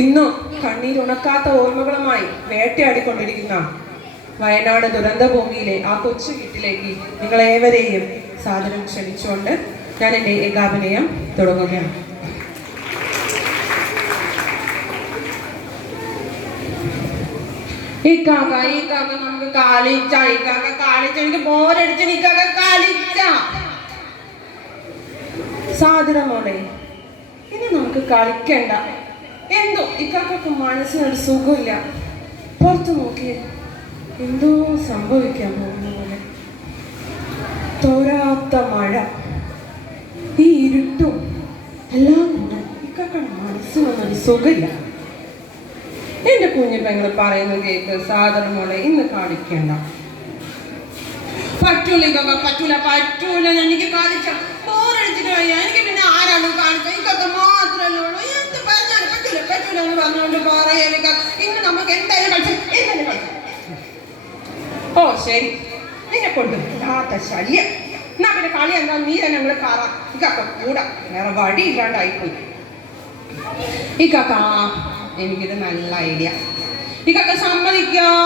ഇന്നും കണ്ണീരുണക്കാത്ത ഓർമ്മകളുമായി വേട്ടയാടിക്കൊണ്ടിരിക്കുന്ന വയനാട് ദുരന്തഭൂമിയിലെ ആ കൊച്ചു വീട്ടിലേക്ക് നിങ്ങളേവരെയും സാദരം ക്ഷണിച്ചുകൊണ്ട് ഞാൻ എൻ്റെ ഏകാഭിനയം തുടങ്ങുകയാണ്. നമുക്ക് കളിച്ച എനിക്ക് ബോറടിച്ച് കളിച്ച സാധ്യതമോളെ, ഇനി നമുക്ക് കളിക്കണ്ട. എന്തോ ഇക്കാക്കൊക്കെ മനസ്സിനൊരു സുഖമില്ല. പുറത്തു നോക്കിയേ, എന്തോ സംഭവിക്കാൻ പോകുന്ന പോലെ. തോരാത്ത മഴ, ഈ ഇരുട്ടും എല്ലാം കൂടെ ഇക്കാക്കളുടെ മനസ്സിനൊന്നൊരു സുഖമില്ല. എന്റെ കുഞ്ഞു പെങ്ങൾ പറയുന്നത് കേൾക്ക്, സാധാരണ മോളെ ഇന്ന് കളിക്കണ്ട. പറ്റൂല പറ്റൂല പറ്റൂല, എനിക്ക് കളിച്ച ബോറടിച്ചിട്ട് വയ്യ. എനിക്ക് പിന്നെ ആരാണ് കാണിച്ച? ഇതൊക്കെ മാത്രമല്ലേ ഉള്ളൂ. എന്ത് പറഞ്ഞാലും പറ്റൂല പറ്റൂല എന്ന് പറഞ്ഞുകൊണ്ട് പറയാനിക്ക. ഇന്ന് നമുക്ക് എന്തായാലും കളിച്ചു. ഓ ശരി, നിന്നെ കൊണ്ട് വല്ലാത്ത ശല്യം. എന്നാ പിന്നെ കളി എന്താ, നീ തന്നെ ഞങ്ങൾ കാറാ. ഇക്കൊക്കെ കൂടാ, വേറെ വഴി ഇല്ലാണ്ടായിപ്പോയി. ഇക്കൊക്കെ എനിക്കിത് നല്ല ഐഡിയ. ഇക്കൊക്കെ സമ്മതിക്കാം.